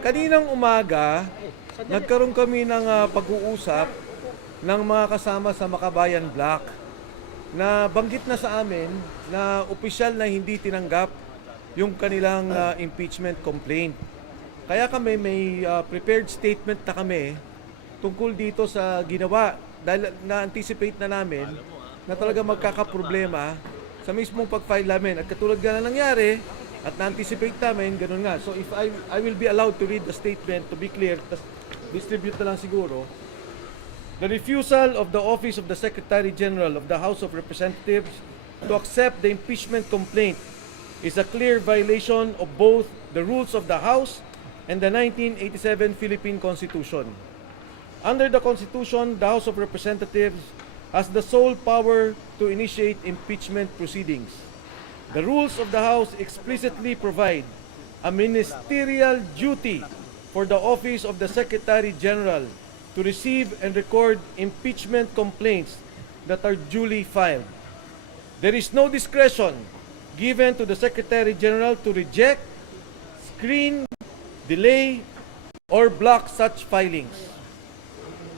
Kaninang umaga, nagkaroon kami ng pag-uusap ng mga kasama sa Makabayan Block na banggit na sa amin na opisyal na hindi tinanggap yung kanilang impeachment complaint. Kaya kami may prepared statement na kami tungkol dito sa ginawa dahil na-anticipate na namin na talaga magkakaproblema sa mismong pag-file namin. At katulad nga na nangyari, at na-anticipate namin, ganun nga. So if I will be allowed to read the statement to be clear, distribute na lang siguro. The refusal of the Office of the Secretary General of the House of Representatives to accept the impeachment complaint is a clear violation of both the rules of the House and the 1987 Philippine Constitution. Under the Constitution, the House of Representatives has the sole power to initiate impeachment proceedings. The rules of the House explicitly provide a ministerial duty for the Office of the Secretary General to receive and record impeachment complaints that are duly filed. There is no discretion given to the Secretary General to reject, screen, delay, or block such filings.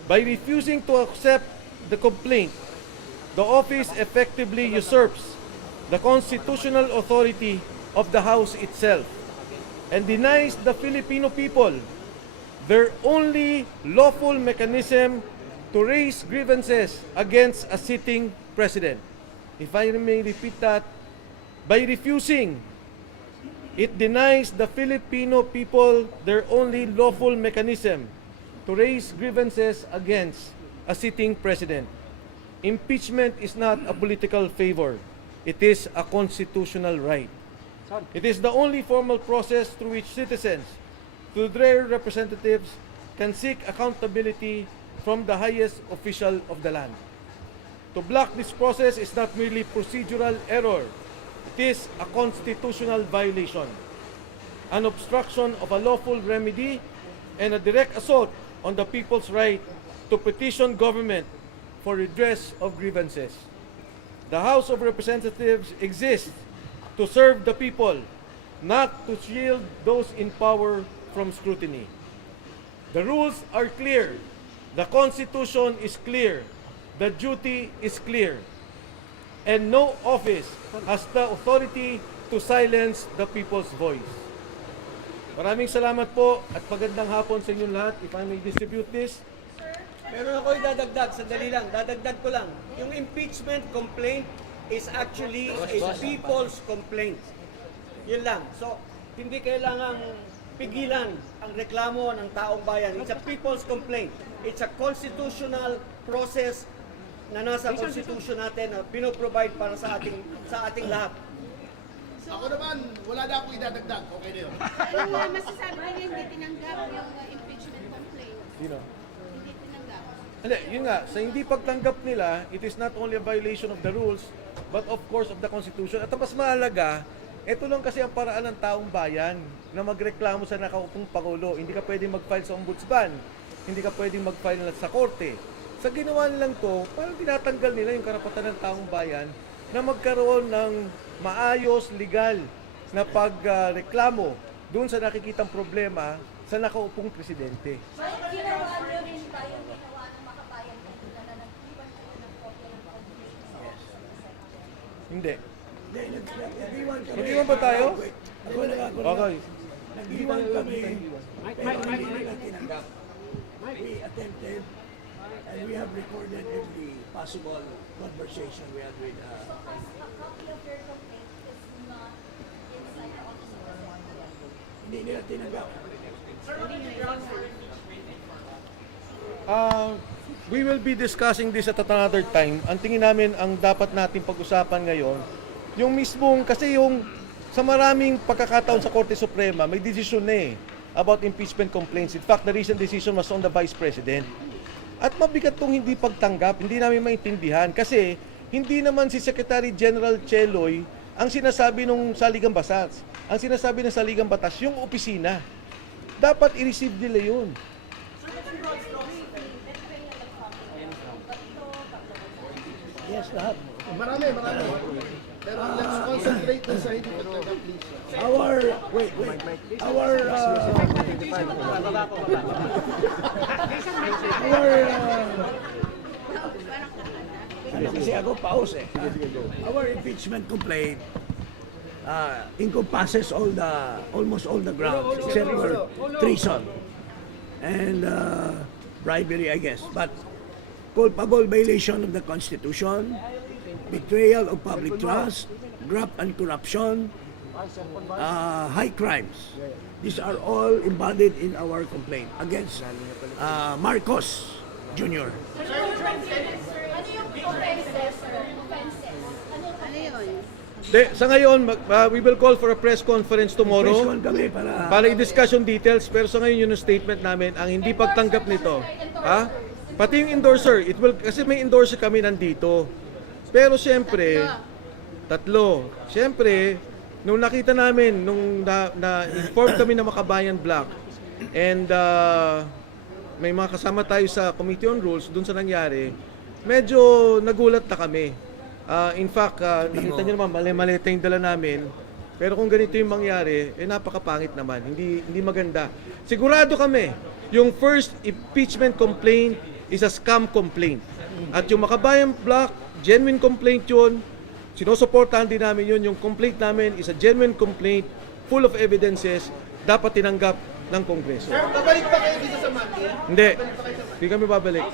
By refusing to accept the complaint, the office effectively usurps the constitutional authority of the House itself and denies the Filipino people their only lawful mechanism to raise grievances against a sitting president. If I may repeat that, by refusing, it denies the Filipino people their only lawful mechanism to raise grievances against a sitting president. Impeachment is not a political favor. It is a constitutional right. It is the only formal process through which citizens, through their representatives, can seek accountability from the highest official of the land. To block this process is not merely procedural error. It is a constitutional violation, an obstruction of a lawful remedy, and a direct assault on the people's right to petition government for redress of grievances. The House of Representatives exists to serve the people, not to shield those in power from scrutiny. The rules are clear. The Constitution is clear. The duty is clear. And no office has the authority to silence the people's voice. Maraming salamat po at magandang hapon sa inyong lahat. If I may distribute this. Meron ako idadagdag, sandali lang, dadagdag ko lang. Yung impeachment complaint is actually a people's complaint. Yun lang. So, hindi kailangang pigilan ang reklamo ng taong bayan. It's a people's complaint. It's a constitutional process na nasa constitution natin na pinoprovide para sa ating lahat. Ako naman, wala na akong idadagdag. Okay na yun. Ano masasabi niya hindi tinanggap yung impeachment complaint? Sino? Hindi tinanggap. Hindi, yun nga, sa hindi pagtanggap nila, it is not only a violation of the rules, but of course of the Constitution. At ang mas mahalaga, ito lang kasi ang paraan ng taong bayan na magreklamo sa nakaupong Pangulo. Hindi ka pwedeng mag-file sa ombudsman, hindi ka pwedeng mag-file sa korte. Sa ginawa nilang to, parang tinatanggal nila yung karapatan ng taong bayan na magkaroon ng maayos, legal na pagreklamo doon sa nakikitang problema sa nakaupong presidente. Ginawa niyo rin ba yung ginawa ng Makabayan kanina na nag-iwan kayo ng kopya ng constitution? Hindi. Nag-iwan kami. Mag-iwan ba tayo? Ako lang. Okay. Nag-iwan kami. Pero hindi nila tinanggap. We attempted and we have recorded every possible conversation we had with A copy of your complaint is not inside the office of the secretary. hindi nila tinanggap. We will be discussing this at another time. Ang tingin namin ang dapat natin pag-usapan ngayon, yung mismong, kasi yung sa maraming pagkakataon sa Korte Suprema, may decision na about impeachment complaints. In fact, the recent decision was on the Vice President. At mabigat tong hindi pagtanggap, hindi namin maintindihan kasi hindi naman si Secretary General Cheloy ang sinasabi ng Saligang Batas. Ang sinasabi ng Saligang Batas, yung opisina. Dapat i-receive nila yun. Yes, lahat. Marami. Pero let's concentrate dun sa hindi dagdag, please. Our ano kasi ako paus eh. Our impeachment complaint encompasses almost all the grounds except for treason and bribery, I guess. But culpable violation of the Constitution, betrayal of public trust, graft and corruption, high crimes. These are all embodied in our complaint against Marcos Jr. Ano yung offenses, sir? Offenses. Ano yun? Sa ngayon, we will call for a press conference tomorrow Press con kami para i-discuss yung details. Pero sa ngayon, yun yung statement namin. Ang hindi pagtanggap nito, ha? Pati yung endorser, kasi may endorser kami nandito. Pero siyempre, tatlo. Siyempre, nung nakita namin, nung na-inform kami ng Makabayan Block, and may mga kasama tayo sa Committee on Rules, dun sa nangyari, medyo nagulat na kami. In fact, nakita nyo naman, mali-mali yung dala namin. Pero kung ganito yung mangyari, napakapangit naman. Hindi maganda. Sigurado kami, yung first impeachment complaint is a scam complaint. At yung Makabayan Block, genuine complaint yun. Sinusuportahan din namin yun. Yung complaint namin is a genuine complaint, full of evidences, dapat tinanggap ng Kongreso. Babalik pa kayo dito sa Manila? Hindi kami babalik.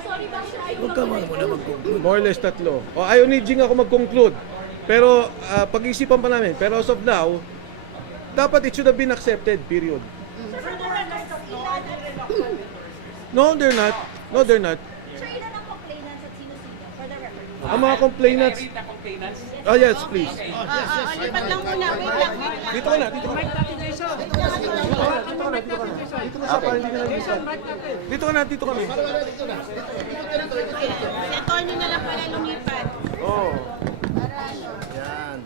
Huwag ka muna mag-conclude. More or less tatlo. O ayaw ni Jing ako mag-conclude. Pero pag-isipan pa namin. Pero as of now, dapat it should have been accepted, period. No, they're not. No, they're not. Sir, ilan ang complainants at sino-sino? For the record. Ang mga complainants... Oh, yes, please. Lipat lang muna. Wait lang. Dito ka na, dito ka na. Dito ka na, dito kami. Si attorney na lang pala lumipat. Oh. Yan.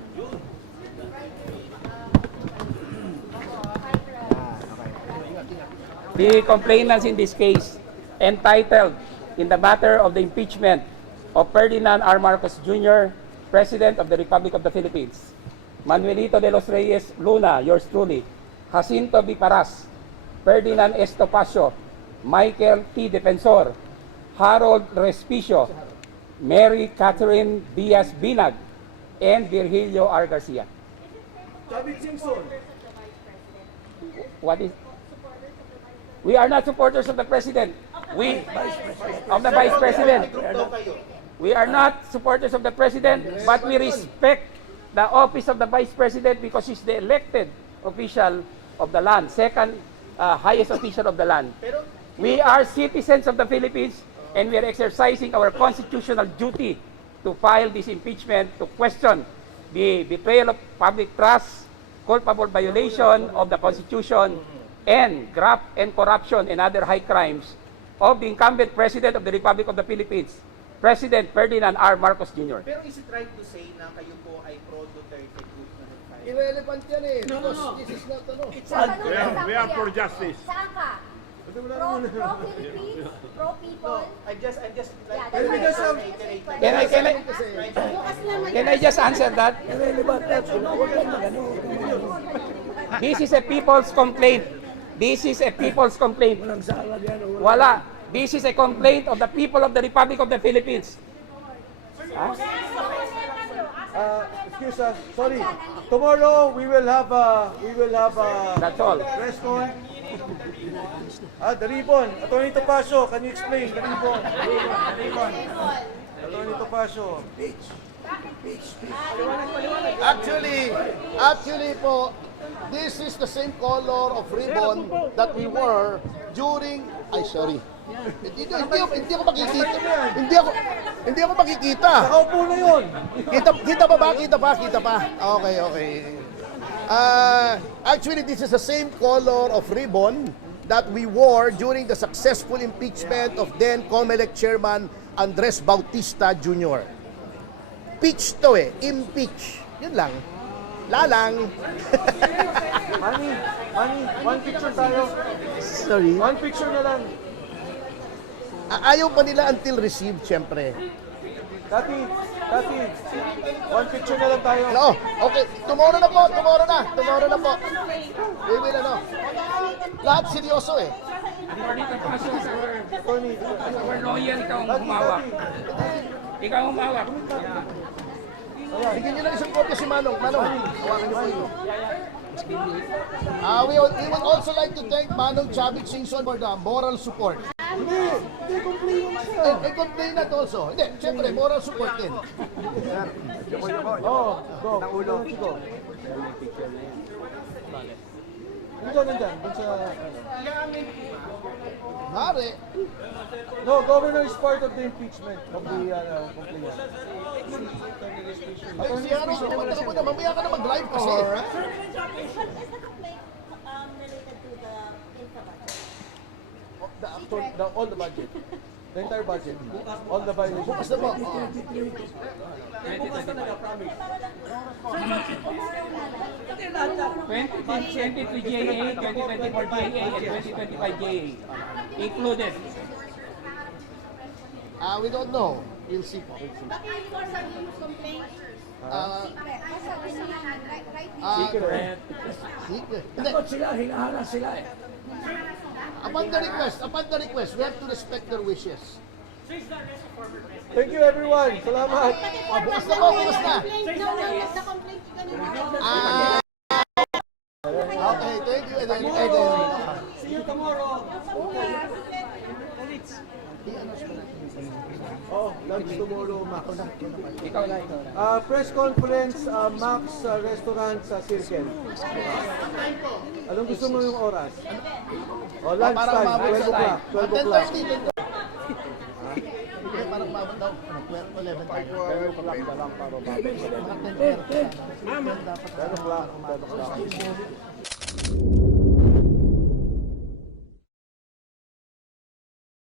The complainants in this case entitled in the matter of the impeachment of Ferdinand R. Marcos Jr., President of the Republic of the Philippines, Manuelito de los Reyes Luna, yours truly, Jacinto V. Paras, Ferdinand S. Topacio, Michael T. Defensor, Harold Respicio, Mary Catherine Diaz Binag, and Virgilio R. Garcia. David Simpson. What is? We are not supporters of the president. We of the vice president. We are not supporters of the president, but we respect the office of the vice president because he's the elected official of the land, second highest official of the land. We are citizens of the Philippines, and we are exercising our constitutional duty to file this impeachment to question the betrayal of public trust, culpable violation of the Constitution, and graft and corruption and other high crimes of the incumbent President of the Republic of the Philippines, President Ferdinand R. Marcos Jr. Pero is it right to say na kayo po ay pro-Duterte group na nag-file? Irrelevant yan eh. Because this is not We are for justice. Saan ka? Pro-Philippines? Pro-people? I'm just Yeah, like, that's why because I'm asking. Can I just answer that? Irrelevant that. Huwag kang mag-ano. This is a people's complaint. This is a people's complaint. Walang sala yan. Wala. This is a complaint of the people of the Republic of the Philippines. Excuse us. Sorry. Tomorrow we will have a That's all. press con. The ribbon. Attorney Topacio, can you explain the ribbon? Attorney Topacio. Actually po, this is the same color of ribbon that we wore during, hindi ako makikita. Hindi ako makikita. Nakaupo na yun. Kita pa. Okay. Actually, this is the same color of ribbon that we wore during the successful impeachment of then COMELEC Chairman Andres Bautista Jr. Impeach to impeach. Yun lang. Lalang. Manny, one picture tayo. Sorry. One picture na lang. Ayaw pa nila until received, syempre. Dati Kasi, one picture na lang tayo. No, okay. Tomorrow na po. Tomorrow na po. We will ano. Lahat seryoso eh. Attorney Topacio, our lawyer, ikaw ang humawak. Ikaw ang humawak. Bigyan niyo ng isang kopya si Manong. Manong, hawakan niyo po ito. We would also like to thank Manong Chavit Singson for the moral support. Hindi complainant siya. May complainant also. Hindi, siyempre, moral support din. Oo, go. Go. Dito, nandyan. Dun sa... Mare, No, governor is part of the impeachment of the complainant. ay, si ano, mamaya ka na mag-live kasi. Is the complaint related to the infra budget? All the budget. The entire budget. All the violations. Bukas na po. 2023 GAA, 2024 GAA, and 2025 GAA included. We don't know. We'll see po. But for some complaint, Secret. Secret. Hindi. Takot sila, hinaharas sila eh. Upon the request, we have to respect their wishes. Thank you everyone. Salamat. Bukas na po, bukas na. the complaint kanina. Okay, thank you. And then, See you tomorrow. Oh, lunch tomorrow, Max. Ikaw na. Press conference, Max Restaurant sa Circle. Anong gusto mo yung oras? Oh, lunch Parang time, umabot 12 o'clock. 12 o'clock. 10:30. Parang umabot daw. 11 tayo. 12 o'clock na lang para 10:30. 12 o'clock.